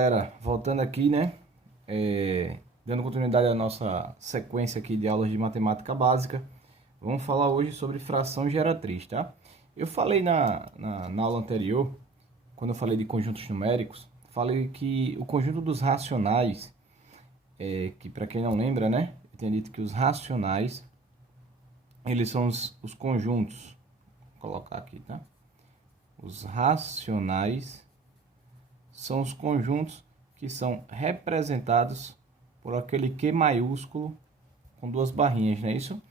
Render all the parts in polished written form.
galera, voltando aqui, né, dando continuidade à nossa sequência aqui de aulas de matemática básica, vamos falar hoje sobre fração geratriz, tá? Eu falei na aula anterior, quando eu falei de conjuntos numéricos, falei que o conjunto dos racionais, que para quem não lembra, né, eu tinha dito que os racionais, eles são os conjuntos, vou colocar aqui, tá? Os racionais são os conjuntos que são representados por aquele Q maiúsculo com duas barrinhas, não é isso?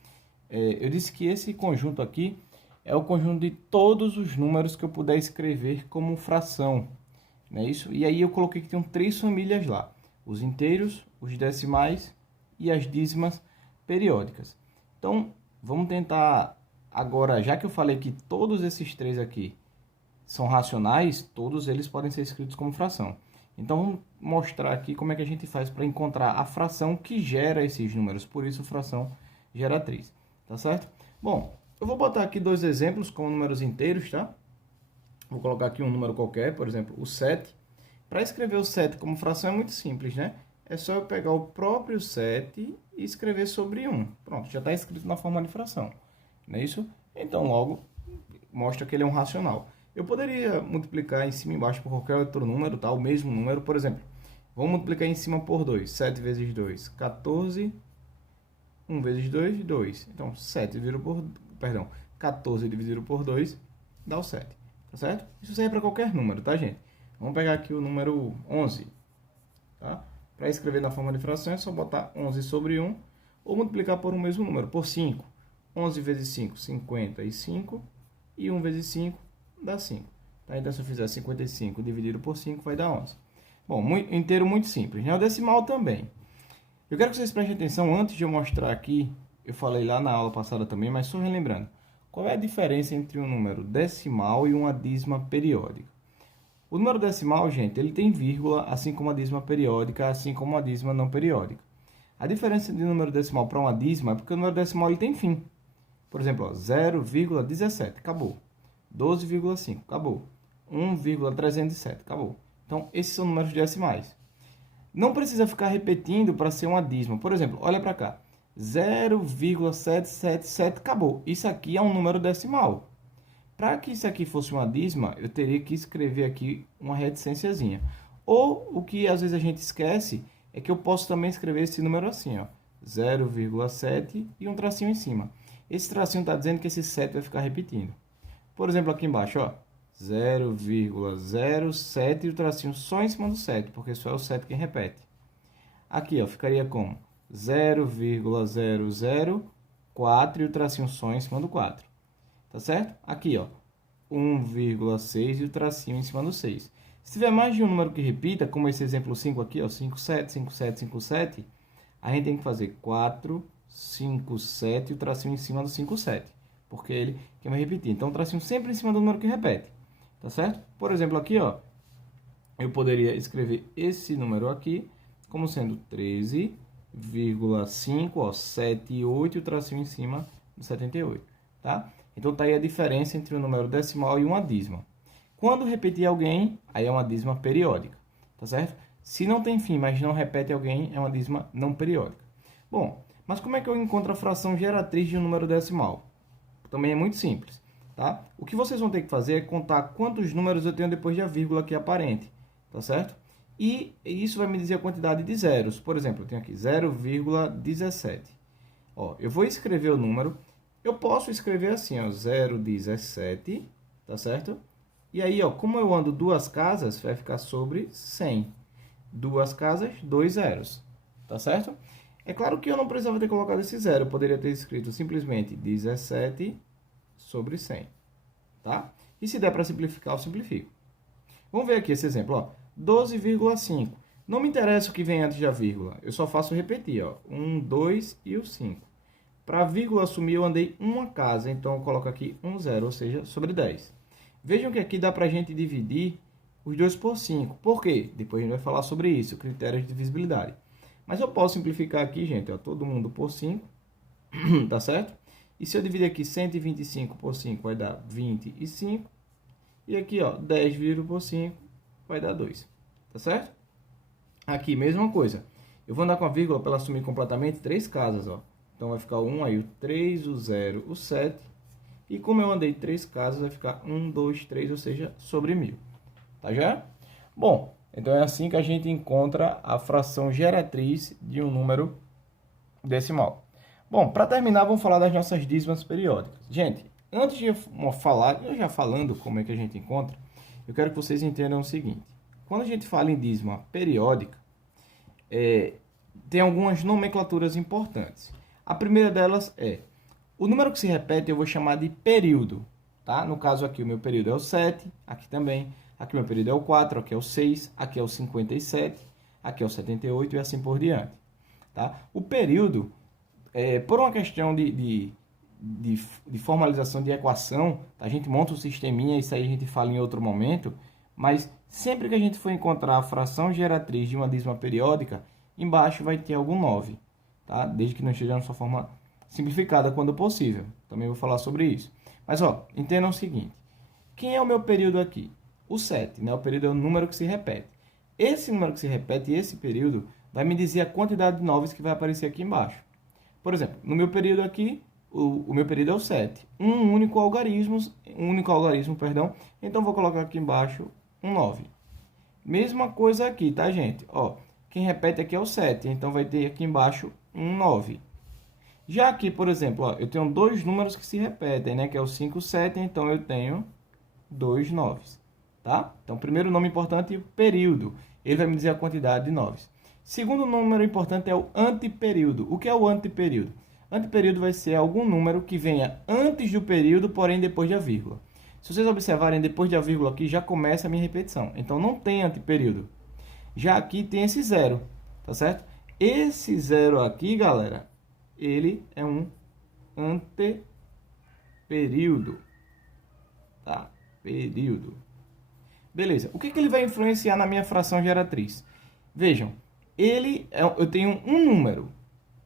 Eu disse que esse conjunto aqui é o conjunto de todos os números que eu puder escrever como fração, não é isso? E aí eu coloquei que tem três famílias lá: os inteiros, os decimais e as dízimas periódicas. Então, vamos tentar agora, já que eu falei que todos esses três aqui são racionais, todos eles podem ser escritos como fração. Então, vamos mostrar aqui como é que a gente faz para encontrar a fração que gera esses números, por isso fração geratriz, tá certo? Bom, eu vou botar aqui dois exemplos com números inteiros, tá? Vou colocar aqui um número qualquer, por exemplo, o 7. Para escrever o 7 como fração é muito simples, né? É só eu pegar o próprio 7 e escrever sobre 1. Pronto, já está escrito na forma de fração, não é isso? Então, logo, mostra que ele é um racional. Eu poderia multiplicar em cima e embaixo por qualquer outro número, tá? O mesmo número, por exemplo. Vamos multiplicar em cima por 2. 7 vezes 2, 14. 1 vezes 2, 2. Então, 14 dividido por 2 dá o 7. Tá certo? Isso serve para qualquer número, tá, gente? Vamos pegar aqui o número 11. Tá? Para escrever na forma de fração é só botar 11 sobre 1 ou multiplicar por um mesmo número, por 5. 11 vezes 5, 55. E 1 vezes 5 dá 5. Tá? Então, se eu fizer 55 dividido por 5, vai dar 11. Bom, inteiro muito simples, né? O decimal também. Eu quero que vocês prestem atenção, antes de eu mostrar aqui, eu falei lá na aula passada também, mas só relembrando. Qual é a diferença entre um número decimal e uma dízima periódica? O número decimal, gente, ele tem vírgula, assim como a dízima periódica, assim como a dízima não periódica. A diferença de um número decimal para uma dízima é porque o número decimal ele tem fim. Por exemplo, 0,17, acabou. 12,5, acabou. 1,307, acabou. Então, esses são números decimais. Não precisa ficar repetindo para ser uma dízima. Por exemplo, olha para cá. 0,777, acabou. Isso aqui é um número decimal. Para que isso aqui fosse uma dízima, eu teria que escrever aqui uma reticênciazinha. Ou, o que às vezes a gente esquece, é que eu posso também escrever esse número assim, ó. 0,7 e um tracinho em cima. Esse tracinho está dizendo que esse 7 vai ficar repetindo. Por exemplo, aqui embaixo, ó, 0,07 e o tracinho só em cima do 7, porque só é o 7 quem repete. Aqui, ó, ficaria como 0,004 e o tracinho só em cima do 4. Tá certo? Aqui, ó, 1,6 e o tracinho em cima do 6. Se tiver mais de um número que repita, como esse exemplo 5 aqui, ó, 57, 57, 57, a gente tem que fazer 4, 5, 7 e o tracinho em cima do 5, 7. Porque ele quer vai repetir. Então, o tracinho sempre em cima do número que repete. Tá certo? Por exemplo, aqui, ó, eu poderia escrever esse número aqui como sendo 13,5, ó, 7 e 8, e o tracinho em cima do 78. Tá? Então, tá aí a diferença entre um número decimal e uma dízima. Quando repetir alguém, aí é uma dízima periódica. Tá certo? Se não tem fim, mas não repete alguém, é uma dízima não periódica. Bom, mas como é que eu encontro a fração geratriz de um número decimal? Também é muito simples, tá? O que vocês vão ter que fazer é contar quantos números eu tenho depois da vírgula aqui aparente, tá certo? E isso vai me dizer a quantidade de zeros. Por exemplo, eu tenho aqui 0,17. Ó, eu vou escrever o número. Eu posso escrever assim, ó, 0,17, tá certo? E aí, ó, como eu ando duas casas, vai ficar sobre 100. Duas casas, dois zeros, tá certo? É claro que eu não precisava ter colocado esse zero, eu poderia ter escrito simplesmente 17 sobre 100, tá? E se der para simplificar, eu simplifico. Vamos ver aqui esse exemplo, ó, 12,5. Não me interessa o que vem antes da vírgula, eu só faço repetir, ó, 1, 2 e o 5. Para a vírgula assumir, eu andei uma casa, então eu coloco aqui um zero, ou seja, sobre 10. Vejam que aqui dá para a gente dividir os dois por 5. Por quê? Depois a gente vai falar sobre isso, critérios de divisibilidade. Mas eu posso simplificar aqui, gente, ó, todo mundo por 5, tá certo? E se eu dividir aqui 125 por 5, vai dar 25. E aqui, ó, 10 dividido por 5, vai dar 2, tá certo? Aqui, mesma coisa. Eu vou andar com a vírgula para ela assumir completamente 3 casas, ó. Então vai ficar o 1, aí o 3, o 0, o 7. E como eu andei 3 casas, vai ficar 1, 2, 3, ou seja, sobre 1000. Tá já? Bom, então é assim que a gente encontra a fração geratriz de um número decimal. Bom, para terminar, vamos falar das nossas dízimas periódicas. Gente, antes de eu falar, eu já falando como é que a gente encontra, eu quero que vocês entendam o seguinte. Quando a gente fala em dízima periódica, tem algumas nomenclaturas importantes. A primeira delas é, o número que se repete eu vou chamar de período, tá? No caso aqui o meu período é o 7, aqui também, aqui o meu período é o 4, aqui é o 6, aqui é o 57, aqui é o 78 e assim por diante, tá? O período, por uma questão de formalização de equação, a gente monta um sisteminha, isso aí a gente fala em outro momento, mas sempre que a gente for encontrar a fração geratriz de uma dízima periódica, embaixo vai ter algum 9, tá? Desde que não esteja na sua forma simplificada quando possível. Também vou falar sobre isso. Mas, ó, entendam o seguinte. Quem é o meu período aqui? O 7, né? O período é o número que se repete. Esse número que se repete, esse período, vai me dizer a quantidade de 9 que vai aparecer aqui embaixo. Por exemplo, no meu período aqui, o meu período é o 7. Um único algarismo, perdão. Então, vou colocar aqui embaixo um 9. Mesma coisa aqui, tá, gente? Ó, quem repete aqui é o 7. Então, vai ter aqui embaixo um 9. Já aqui, por exemplo, ó, eu tenho dois números que se repetem, né? Que é o 5 e o 7. Então, eu tenho 2 9. Tá? Então, primeiro nome importante, o período. Ele vai me dizer a quantidade de 9. Segundo número importante é o anteperíodo. O que é o anteperíodo? Anteperíodo vai ser algum número que venha antes do período, porém depois da vírgula. Se vocês observarem, depois da vírgula aqui já começa a minha repetição. Então, não tem anteperíodo. Já aqui tem esse zero, tá certo? Esse zero aqui, galera, ele é um anteperíodo. Tá? Período. Beleza. O que ele vai influenciar na minha fração geratriz? Vejam, eu tenho um número,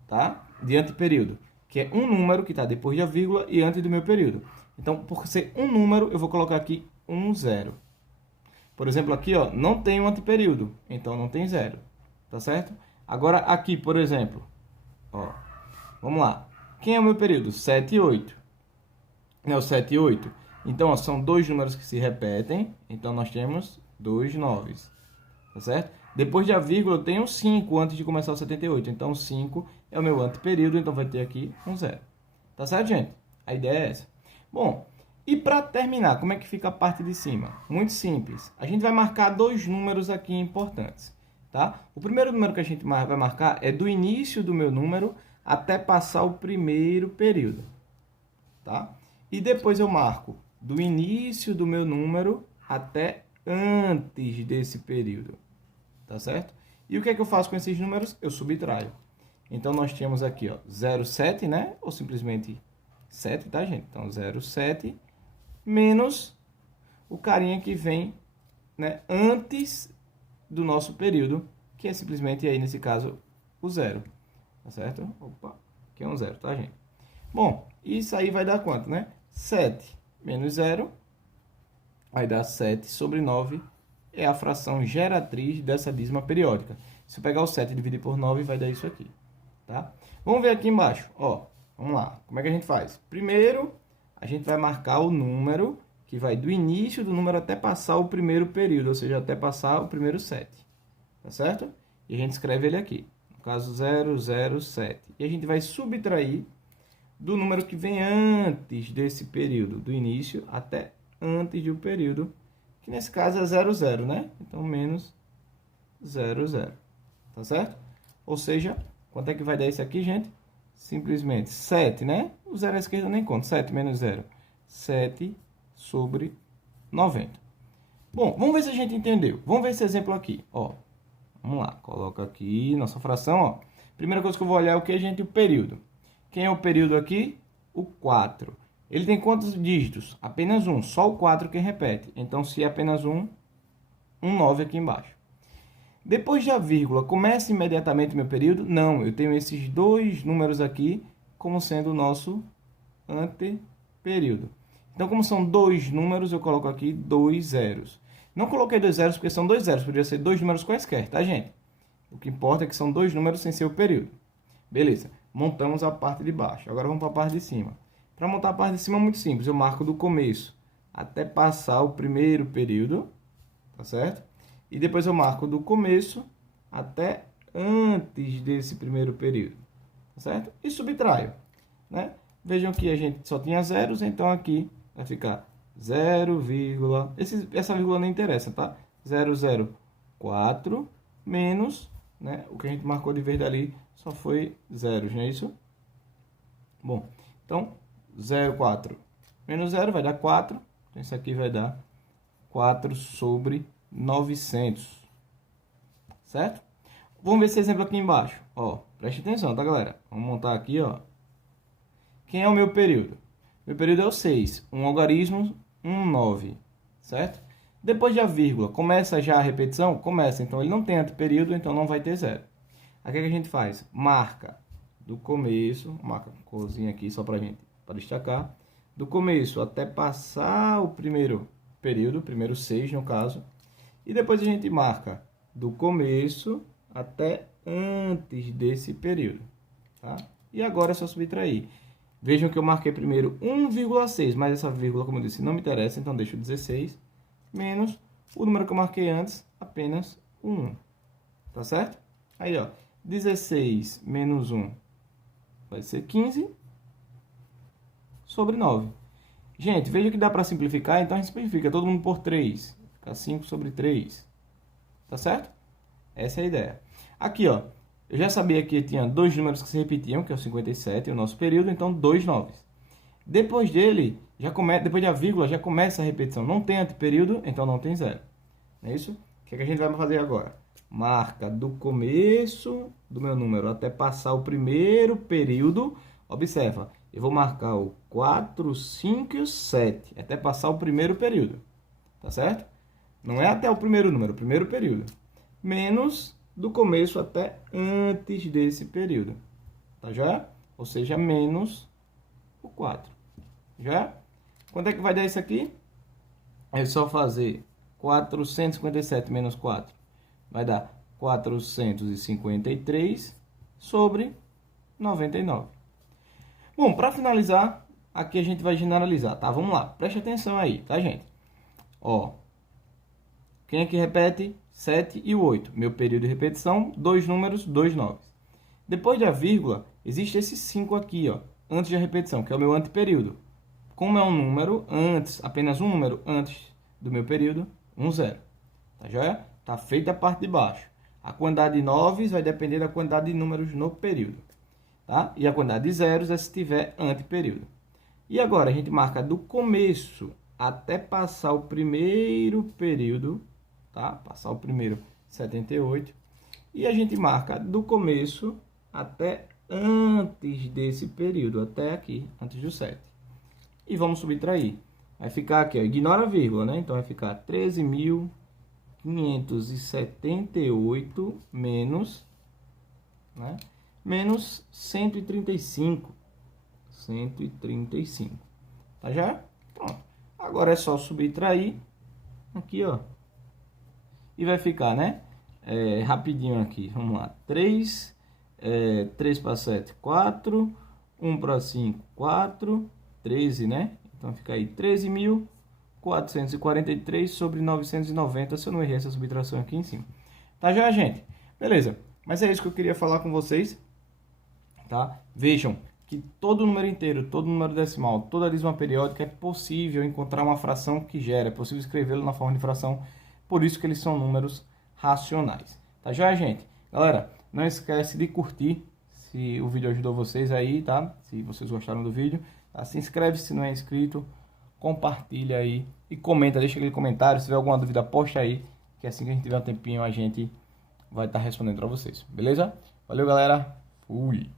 tá? De anteperíodo, que é um número que está depois da vírgula e antes do meu período. Então, por ser um número, eu vou colocar aqui um zero. Por exemplo, aqui, ó, não tem um anteperíodo, então não tem zero, tá certo? Agora, aqui, por exemplo, ó, vamos lá. Quem é o meu período? 7 e 8. É o 7 e 8. Então, ó, são dois números que se repetem, então nós temos 2 noves, tá certo? Depois da vírgula, eu tenho 5 antes de começar o 78. Então, 5 é o meu anteperíodo, então vai ter aqui um zero. Tá certo, gente? A ideia é essa. Bom, e para terminar, como é que fica a parte de cima? Muito simples. A gente vai marcar dois números aqui importantes, tá? O primeiro número que a gente vai marcar é do início do meu número até passar o primeiro período, tá? E depois eu marco do início do meu número até antes desse período. Tá certo? E o que é que eu faço com esses números? Eu subtraio. Então, nós temos aqui, ó, 0,7, né? Ou simplesmente 7, tá, gente? Então, 0,7 menos o carinha que vem, né, antes do nosso período, que é simplesmente aí, nesse caso, o 0. Tá certo? Opa, aqui é um 0, tá, gente? Bom, isso aí vai dar quanto, né? 7 menos 0 vai dar 7 sobre 9. É a fração geratriz dessa dízima periódica. Se eu pegar o 7 e dividir por 9, vai dar isso aqui, tá? Vamos ver aqui embaixo, ó, vamos lá. Como é que a gente faz? Primeiro, a gente vai marcar o número que vai do início do número até passar o primeiro período, ou seja, até passar o primeiro 7, tá certo? E a gente escreve ele aqui, no caso 007. E a gente vai subtrair do número que vem antes desse período, do início até antes do período, que nesse caso é 00, né? Então, menos 00, tá certo? Ou seja, quanto é que vai dar isso aqui, gente? Simplesmente 7, né? O 0 à esquerda nem conta. 7 menos 0. 7 sobre 90. Bom, vamos ver se a gente entendeu. Vamos ver esse exemplo aqui, ó. Vamos lá, coloca aqui nossa fração, ó. Primeira coisa que eu vou olhar é o que, gente? O período. Quem é o período aqui? O 4. Ele tem quantos dígitos? Apenas um, só o 4 que repete. Então, se é apenas um 9 aqui embaixo. Depois da vírgula, começa imediatamente o meu período? Não, eu tenho esses dois números aqui como sendo o nosso anteperíodo. Então, como são dois números, eu coloco aqui 2 zeros. Não coloquei 2 zeros porque são 2 zeros, poderia ser dois números quaisquer, tá, gente? O que importa é que são dois números sem ser o período. Beleza, montamos a parte de baixo. Agora vamos para a parte de cima. Para montar a parte de cima é muito simples. Eu marco do começo até passar o primeiro período, tá certo? E depois eu marco do começo até antes desse primeiro período, tá certo? E subtraio, né? Vejam que a gente só tinha zeros, então aqui vai ficar 0, essa vírgula nem interessa, tá? 004 menos, né? O que a gente marcou de verde ali só foi zeros, não é isso? Bom, então 0,4 menos 0 vai dar 4. Então isso aqui vai dar 4 sobre 900. Certo? Vamos ver esse exemplo aqui embaixo. Ó, preste atenção, tá, galera? Vamos montar aqui, ó. Quem é o meu período? Meu período é o 6. Um algarismo, 9. Certo? Depois da vírgula, começa já a repetição? Começa. Então, ele não tem anteperíodo, então não vai ter 0. Aí, o que a gente faz? Marca do começo, marca com corzinha aqui só pra gente, para destacar. Do começo até passar o primeiro período, primeiro 6 no caso. E depois a gente marca do começo até antes desse período. Tá? E agora é só subtrair. Vejam que eu marquei primeiro 1,6, mas essa vírgula, como eu disse, não me interessa, então deixo 16, menos o número que eu marquei antes, apenas 1. Tá certo? Aí, ó, 16 menos 1 vai ser 15 sobre 9. Gente, veja que dá para simplificar, então a gente simplifica todo mundo por 3. Fica 5 sobre 3. Tá certo? Essa é a ideia. Aqui, ó, eu já sabia que tinha dois números que se repetiam, que é o 57 e o nosso período, então 2 9. Depois dele, depois da vírgula, já começa a repetição. Não tem anteperíodo, então não tem 0. Não é isso? O que a gente vai fazer agora? Marca do começo do meu número até passar o primeiro período. Observa, eu vou marcar o 4, 5 e o 7, até passar o primeiro período. Tá certo? Não é até o primeiro número, o primeiro período. Menos do começo até antes desse período. Tá já? Ou seja, menos o 4. Já? Quanto é que vai dar isso aqui? É só fazer 457 menos 4. Vai dar 453 sobre 99. Bom, para finalizar, aqui a gente vai generalizar, tá? Vamos lá, preste atenção aí, tá, gente? Ó, quem é que repete? 7 e o 8. Meu período de repetição, dois números, 2 9. Depois da vírgula, existe esse 5 aqui, ó, antes da repetição, que é o meu anteperíodo. Como é um número antes, apenas um número antes do meu período, 0. Tá joia? Tá feita a parte de baixo. A quantidade de 9 vai depender da quantidade de números no período. Tá? E a quantidade de zeros é se tiver anteperíodo. E agora a gente marca do começo até passar o primeiro período, tá? Passar o primeiro 78. E a gente marca do começo até antes desse período, até aqui, antes do 7. E vamos subtrair. Vai ficar aqui, ó, ignora a vírgula, né? Então vai ficar 13.578 menos, né? Menos 135. 135. Tá já? Pronto. Agora é só subtrair aqui, ó. E vai ficar, né? Rapidinho aqui. Vamos lá. 3 para 7, 4. 1 para 5, 4. 13, né? Então fica aí 13.443 sobre 990. Se eu não errei essa subtração aqui em cima. Tá já, gente? Beleza. Mas é isso que eu queria falar com vocês. Tá? Vejam que todo número inteiro, todo número decimal, toda dízima periódica é possível encontrar uma fração que gera, é possível escrevê-lo na forma de fração, por isso que eles são números racionais. Tá joia, gente? Galera, não esquece de curtir se o vídeo ajudou vocês aí, tá? Se vocês gostaram do vídeo, tá? Se inscreve se não é inscrito, compartilha aí e comenta, deixa aquele comentário, se tiver alguma dúvida, posta aí, que assim que a gente tiver um tempinho a gente vai estar respondendo para vocês, beleza? Valeu, galera! Fui!